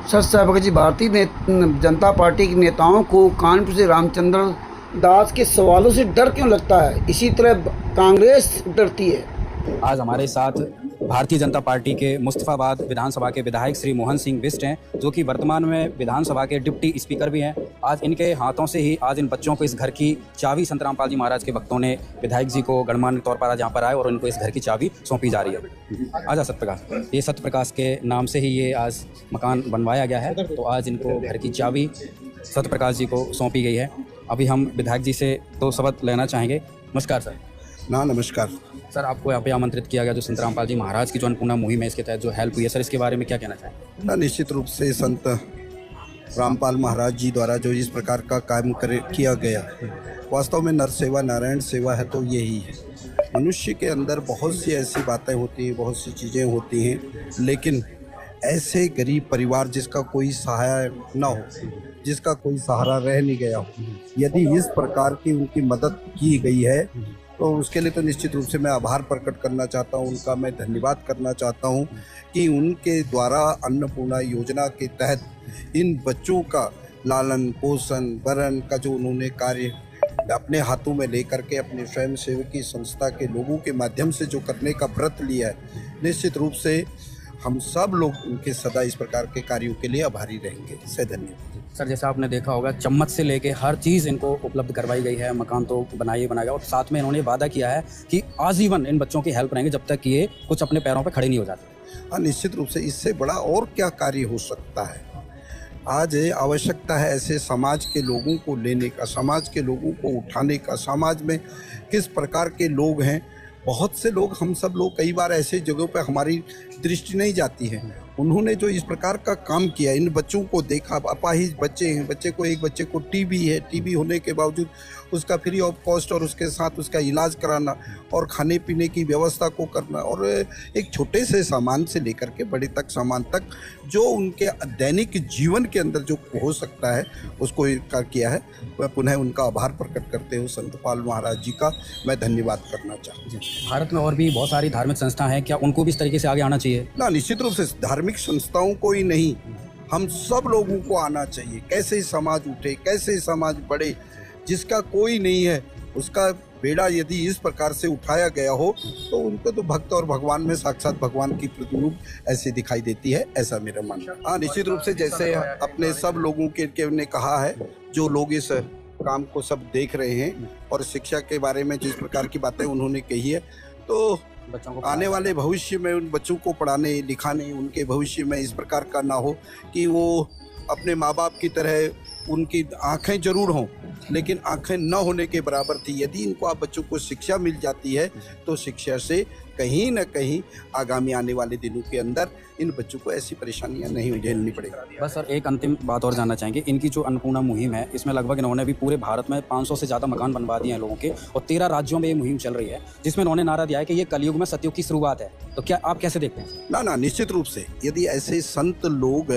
Sir सहभागी जी, Bharatiya Janata party के नेताओं को कानपुर से रामचंद्र दास के सवालों से डर क्यों लगता है? इसी तरह कांग्रेस डरती है। आज हमारे साथ भारतीय जनता पार्टी के मुस्तफाबाद विधानसभा के विधायक श्री मोहन सिंह बिष्ट हैं, जो कि वर्तमान में विधानसभा के डिप्टी स्पीकर भी हैं। आज इनके हाथों से ही आज इन बच्चों को इस घर की चाबी संत रामपाल जी महाराज के भक्तों ने विधायक जी को गणमान्य तौर पर आज यहाँ पर आए और इनको इस घर की चाबी सौंपी जा रही है। आजा सत्यप्रकाश, ये सत्यप्रकाश के नाम से ही ये आज मकान बनवाया गया है, तो आज इनको घर की चाबी सत्यप्रकाश जी को सौंपी गई है। अभी हम विधायक जी से तो शपथ लेना चाहेंगे। नमस्कार सर। नमस्कार सर, आपको यहाँ पे आमंत्रित किया गया जो संत रामपाल जी महाराज की जो अन्नपूर्णा मुहिम है, इसके तहत जो हेल्प हुई है, सर इसके बारे में क्या कहना चाहेंगे? निश्चित रूप से संत रामपाल महाराज जी द्वारा जो इस प्रकार का काम किया गया, वास्तव में नर सेवा नारायण सेवा है। तो यही है, मनुष्य के अंदर बहुत सी ऐसी बातें होती हैं, बहुत सी चीज़ें होती हैं, लेकिन ऐसे गरीब परिवार जिसका कोई सहाय न हो, जिसका कोई सहारा रह नहीं गया हो, यदि इस प्रकार की उनकी मदद की गई है तो उसके लिए तो निश्चित रूप से मैं आभार प्रकट करना चाहता हूं, उनका मैं धन्यवाद करना चाहता हूं कि उनके द्वारा अन्नपूर्णा योजना के तहत इन बच्चों का लालन पोषण भरण का जो उन्होंने कार्य अपने हाथों में लेकर के अपने स्वयं सेवकी संस्था के लोगों के माध्यम से जो करने का व्रत लिया है, निश्चित रूप से हम सब लोग उनके सदा इस प्रकार के कार्यों के लिए आभारी रहेंगे। से धन्यवाद। सर, जैसा आपने देखा होगा, चम्मच से लेके हर चीज़ इनको उपलब्ध करवाई गई है। मकान तो बनाएगा और साथ में इन्होंने वादा किया है कि आजीवन इन बच्चों की हेल्प रहेंगे जब तक कि ये कुछ अपने पैरों पर खड़े नहीं हो जाते। हाँ, निश्चित रूप से इससे बड़ा और क्या कार्य हो सकता है। आज आवश्यकता है ऐसे समाज के लोगों को लेने का, समाज के लोगों को उठाने का। समाज में किस प्रकार के लोग हैं, बहुत से लोग, हम सब लोग कई बार ऐसे जगहों पर हमारी दृष्टि नहीं जाती है। उन्होंने जो इस प्रकार का काम किया, इन बच्चों को देखा, अपाहिज बच्चे हैं, एक बच्चे को टीबी है, टीबी होने के बावजूद उसका फ्री ऑफ कॉस्ट और उसके साथ उसका इलाज कराना और खाने पीने की व्यवस्था को करना, और एक छोटे से सामान से लेकर के बड़े तक सामान तक जो उनके दैनिक जीवन के अंदर जो हो सकता है उसको किया है। मैं पुनः उनका आभार प्रकट करते हुए संत पाल महाराज जी का मैं धन्यवाद करना चाहूँगा। भारत में और भी बहुत सारी धार्मिक संस्था हैं, क्या उनको भी इस तरीके से आगे आना चाहिए? निश्चित रूप से धार्मिक संस्थाओं को ही नहीं, हम सब लोगों को आना चाहिए। कैसे समाज उठे, कैसे समाज बढ़े, जिसका कोई नहीं है उसका बेड़ा यदि इस प्रकार से उठाया गया हो तो उनको तो भक्त और भगवान में साक्षात भगवान की प्रतिरूप ऐसे दिखाई देती है, ऐसा मेरा मानना है। हाँ, निश्चित रूप से जैसे अपने सब लोगों के ने कहा है, जो लोग इस काम को सब देख रहे हैं और शिक्षा के बारे में जिस प्रकार की बातें उन्होंने कही है, तो आने वाले भविष्य में उन बच्चों को पढ़ाने लिखाने, उनके भविष्य में इस प्रकार का ना हो कि वो अपने माँ बाप की तरह उनकी आंखें जरूर हों लेकिन आंखें न होने के बराबर थी। यदि इनको आप बच्चों को शिक्षा मिल जाती है तो शिक्षा से कहीं न कहीं आगामी आने वाले दिनों के अंदर इन बच्चों को ऐसी परेशानियां नहीं झेलनी पड़ेगी। बस सर, एक अंतिम बात और जानना चाहेंगे। इनकी जो अन्नपूर्णा मुहिम है, इसमें लगभग इन्होंने भी पूरे भारत में 500 से ज़्यादा मकान बनवा दिए हैं लोगों के, और 13 राज्यों में ये मुहिम चल रही है, जिसमें इन्होंने नारा दिया है कि ये कलयुग में सतयुग की शुरुआत है। तो क्या आप कैसे देखते हैं? ना निश्चित रूप से यदि ऐसे संत लोग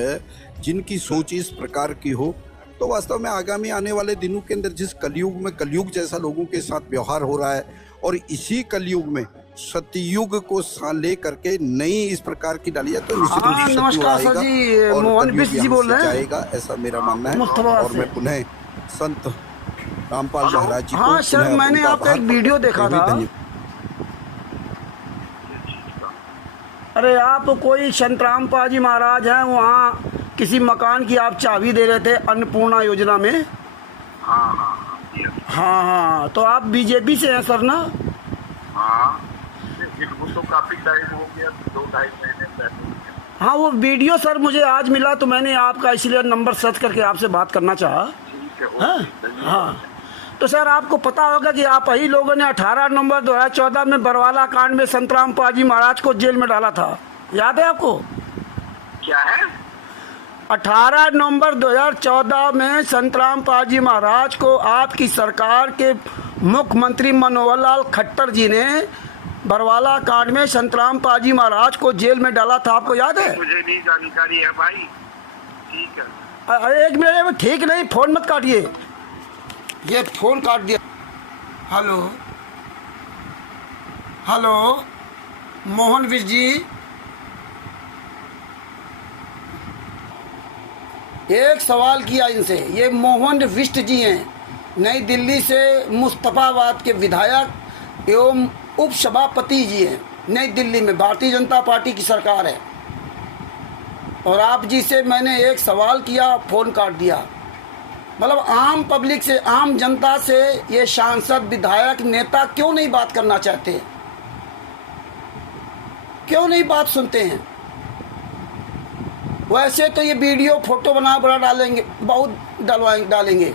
जिनकी सोच इस प्रकार की हो तो वास्तव में आगामी आने वाले दिनों के अंदर जिस कलयुग में कलयुग जैसा लोगों के साथ व्यवहार हो रहा है, और इसी कलयुग में सतयुग को ले करके नई इस प्रकार की डाली जाए तो निश्चित रूप से नमस्कार सर जी, मोहन बिष्ट जी बोल रहे हैं, ऐसा मेरा मानना है। और मैं पुनः संत रामपाल महाराज जी को, हाँ सर, मैंने आपका एक वीडियो देखा था। अरे आप कोई संत रामपाल जी महाराज हैं, वहाँ किसी मकान की आप चाबी दे रहे थे अन्नपूर्णा योजना में। हाँ, तो आप बीजेपी से हैं सर ना? तो काफी टाइम हो गया, 2-2.5 महीने पहले। हाँ, वो वीडियो सर मुझे आज मिला तो मैंने आपका इसलिए नंबर सर्च करके आपसे बात करना चाहा। हाँ, तो सर आपको पता होगा कि आप ही लोगों ने 18 नवंबर 2014 में बरवाला कांड में संत रामपाल जी महाराज को जेल में डाला था, याद है आपको? क्या है? 18 नवंबर 2014 में संत रामपाल जी महाराज को आपकी सरकार के मुख्यमंत्री मनोहर लाल खट्टर जी ने बरवाला कांड में संत रामपाल जी महाराज को जेल में डाला था, आपको याद है? मुझे नहीं जानकारी है भाई। ठीक है, अरे एक मिनट में, ठीक नहीं, फोन मत काटिए, ये फोन काट दिया। हेलो हेलो, मोहन बिष्ट जी, एक सवाल किया इनसे। ये मोहन विष्ट जी हैं, नई दिल्ली से मुस्तफाबाद के विधायक एवं उप सभापति जी हैं। नई दिल्ली में भारतीय जनता पार्टी की सरकार है। और आप जी से मैंने एक सवाल किया, फ़ोन काट दिया। मतलब आम पब्लिक से, आम जनता से ये सांसद, विधायक, नेता क्यों नहीं बात करना चाहते? क्यों नहीं बात सुनते हैं? वैसे तो ये वीडियो फोटो बना डालेंगे, बहुत डालेंगे।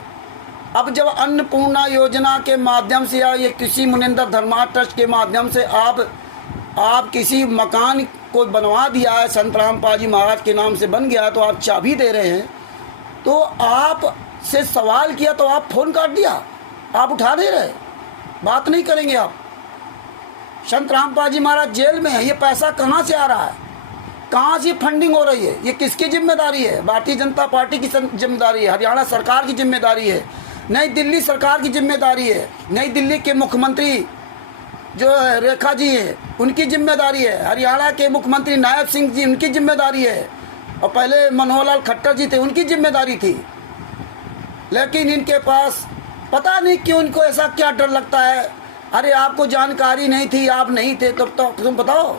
अब जब अन्नपूर्णा योजना के माध्यम से या ये किसी मुनिंदर धर्मा ट्रस्ट के माध्यम से आप किसी मकान को बनवा दिया है, संत रामपाल जी महाराज के नाम से बन गया है, तो आप चाबी दे रहे हैं। तो आप से सवाल किया तो आप फ़ोन काट दिया, आप उठा दे रहे, बात नहीं करेंगे आप। संत रामपाल जी महाराज जेल में है, ये पैसा कहाँ से आ रहा है, कहाँ से फंडिंग हो रही है, ये किसकी जिम्मेदारी है? भारतीय जनता पार्टी की जिम्मेदारी है, हरियाणा सरकार की जिम्मेदारी है, नई दिल्ली सरकार की जिम्मेदारी है, नई दिल्ली के मुख्यमंत्री जो रेखा जी है उनकी जिम्मेदारी है, हरियाणा के मुख्यमंत्री नायब सिंह जी उनकी जिम्मेदारी है, और पहले मनोहर लाल खट्टर जी थे उनकी जिम्मेदारी थी। लेकिन इनके पास पता नहीं क्यों इनको ऐसा क्या डर लगता है, अरे आपको जानकारी नहीं थी, आप नहीं थे तो तुम बताओ।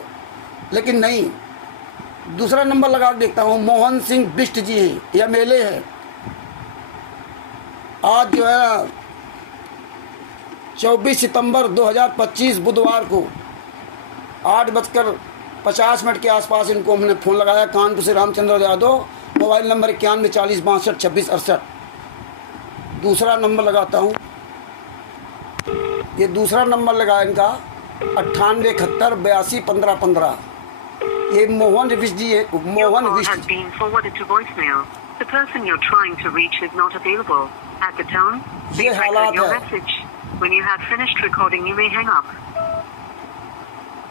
लेकिन नहीं, दूसरा नंबर लगा के देखता हूँ। मोहन सिंह बिष्ट जी हैं, यह मेले हैं। आज जो है 24 सितंबर 2025 बुधवार को 8:50 के आसपास इनको हमने फ़ोन लगाया। कानपुर से रामचंद्र यादव, मोबाइल नंबर 91 40 62 26 68। दूसरा नंबर लगाता हूँ, ये दूसरा नंबर लगा इनका 98 71 82 15 15। ये मोहन विष्ट जी है, मोहन विष्ट। ये हालात है,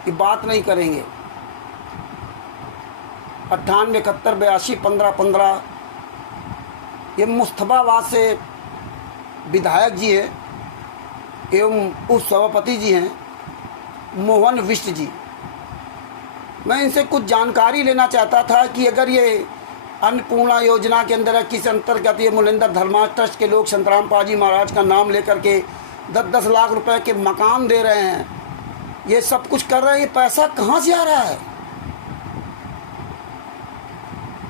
ये बात नहीं करेंगे। 98 71 82 15 15। ये मुस्तफाबाद से विधायक जी हैं एवं उप सभापति जी हैं, मोहन विष्ट जी। मैं इनसे कुछ जानकारी लेना चाहता था कि अगर ये अन्नपूर्णा योजना के अंदर किस अंतर्गत ये मुनिंदर धर्मा ट्रस्ट के लोग संत रामपाल जी महाराज का नाम लेकर के 10-10 लाख रुपए के मकान दे रहे हैं, ये सब कुछ कर रहे हैं, ये पैसा कहाँ से आ रहा है?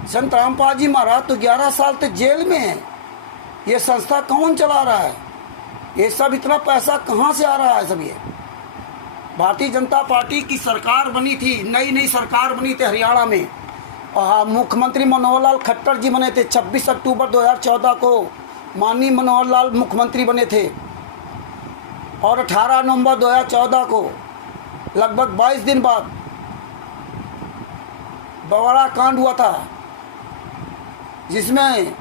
संत रामपाल जी महाराज तो 11 साल तक जेल में है, ये संस्था कौन चला रहा है? ये सब इतना पैसा कहाँ से आ रहा है? सब ये भारतीय जनता पार्टी की सरकार बनी थी, नई सरकार बनी थी हरियाणा में, और मुख्यमंत्री मनोहर लाल खट्टर जी बने थे। 26 अक्टूबर 2014 को माननीय मनोहर लाल मुख्यमंत्री बने थे, और 18 नवंबर 2014 को लगभग 22 दिन बाद बवाड़ा कांड हुआ था, जिसमें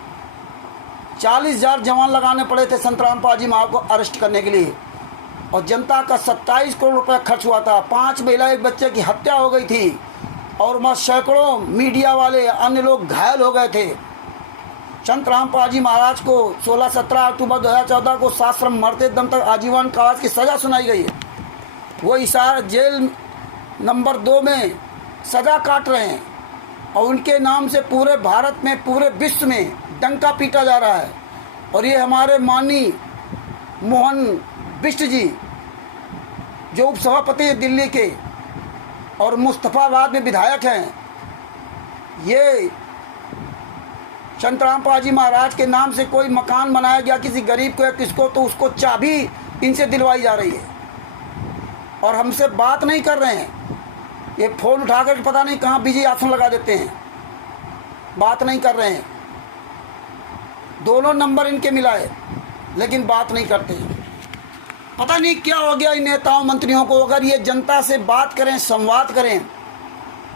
40,000 जवान लगाने पड़े थे संत रामपाल जी महाराज को अरेस्ट करने के लिए, और जनता का 27 करोड़ रुपए खर्च हुआ था। 5 महिला, एक बच्चे की हत्या हो गई थी, और वहाँ सैकड़ों मीडिया वाले अन्य लोग घायल हो गए थे। संत रामपाल जी महाराज को 16-17 अक्टूबर 2014 को साश्रम मरते दम तक आजीवन कारावास की सज़ा सुनाई गई है। वो इशारा जेल नंबर 2 में सज़ा काट रहे हैं, और उनके नाम से पूरे भारत में, पूरे विश्व में डंका पीटा जा रहा है। और ये हमारे माननीय मोहन विष्ट जी जो उप सभापति हैं दिल्ली के और मुस्तफाबाद में विधायक हैं, ये संत रामपाल जी महाराज के नाम से कोई मकान बनाया गया किसी गरीब को या किसको, तो उसको चाबी इनसे दिलवाई जा रही है, और हमसे बात नहीं कर रहे हैं। ये फ़ोन उठाकर पता नहीं कहाँ बिजी आसन लगा देते हैं, बात नहीं कर रहे हैं। दोनों नंबर इनके मिलाए, लेकिन बात नहीं करते हैं। पता नहीं क्या हो गया इन नेताओं मंत्रियों को। अगर ये जनता से बात करें, संवाद करें,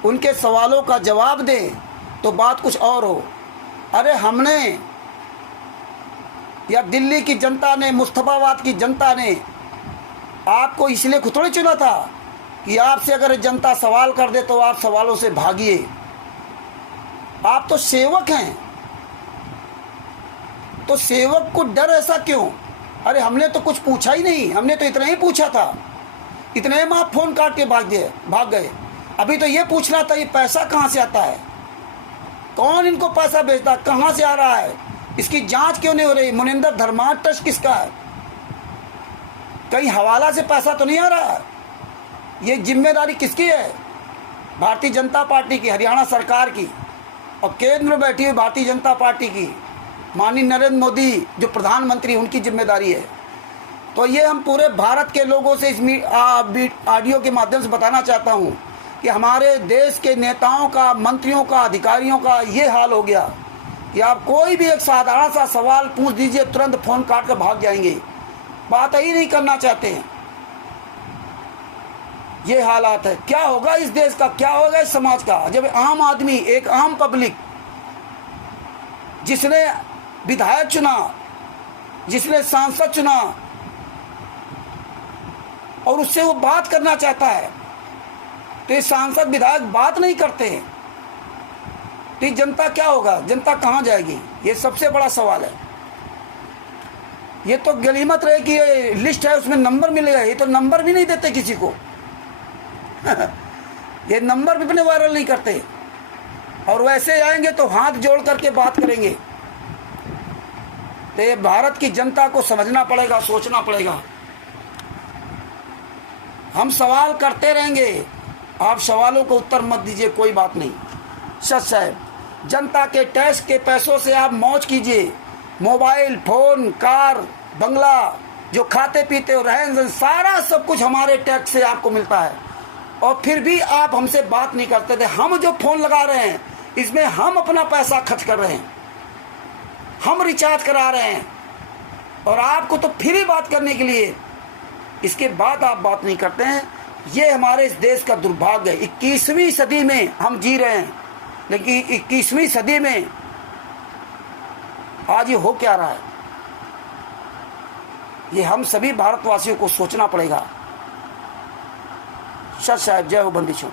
उनके सवालों का जवाब दें, तो बात कुछ और हो। अरे हमने या दिल्ली की जनता ने, मुस्तफाबाद की जनता ने आपको इसलिए थोड़ी चुना था कि आपसे अगर जनता सवाल कर दे तो आप सवालों से भागिए। आप तो सेवक हैं, तो सेवक को डर ऐसा क्यों? अरे हमने तो कुछ पूछा ही नहीं, हमने तो इतना ही पूछा था, इतने में आप फ़ोन काट के भाग गए। अभी तो ये पूछना था ये पैसा कहाँ से आता है। कौन इनको पैसा भेजता, कहाँ से आ रहा है, इसकी जांच क्यों नहीं हो रही? मुनिंदर धर्मार्थ ट्रस्ट किसका है? कहीं हवाला से पैसा तो नहीं आ रहा है? ये जिम्मेदारी किसकी है? भारतीय जनता पार्टी की, हरियाणा सरकार की, और केंद्र में बैठी हुई भारतीय जनता पार्टी की, माननीय नरेंद्र मोदी जो प्रधानमंत्री, उनकी जिम्मेदारी है। तो ये हम पूरे भारत के लोगों से इस ऑडियो के माध्यम से बताना चाहता हूँ कि हमारे देश के नेताओं का, मंत्रियों का, अधिकारियों का ये हाल हो गया कि आप कोई भी एक साधारण सा सवाल पूछ दीजिए, तुरंत फ़ोन काट कर भाग जाएंगे, बात ही नहीं करना चाहते हैं। ये हालात है। क्या होगा इस देश का, क्या होगा इस समाज का, जब आम आदमी, एक आम पब्लिक जिसने विधायक चुना, जिसने सांसद चुना, और उससे वो बात करना चाहता है, तो ये सांसद विधायक बात नहीं करते हैं, तो ये जनता क्या होगा, जनता कहाँ जाएगी? ये सबसे बड़ा सवाल है। ये तो गनीमत रहे कि ये लिस्ट है, उसमें नंबर मिलेगा, ये तो नंबर भी नहीं देते किसी को। ये नंबर भी अपने वायरल नहीं करते, और वैसे आएंगे तो हाथ जोड़ करके बात करेंगे। तो ये भारत की जनता को समझना पड़ेगा, सोचना पड़ेगा। हम सवाल करते रहेंगे, आप सवालों को उत्तर मत दीजिए, कोई बात नहीं। सच है, जनता के टैक्स के पैसों से आप मौज कीजिए, मोबाइल फोन, कार, बंगला, जो खाते पीते हो, रहन सहन, सारा सब कुछ हमारे टैक्स से आपको मिलता है, और फिर भी आप हमसे बात नहीं करते थे। हम जो फोन लगा रहे हैं, इसमें हम अपना पैसा खर्च कर रहे हैं, हम रिचार्ज करा रहे हैं, और आपको तो फिर ही बात करने के लिए, इसके बाद आप बात नहीं करते हैं। ये हमारे इस देश का दुर्भाग्य है। 21वीं सदी में हम जी रहे हैं, लेकिन 21वीं सदी में आज ये हो क्या रहा है, ये हम सभी भारतवासियों को सोचना पड़ेगा। सच साहब, जय हो बंदिशों।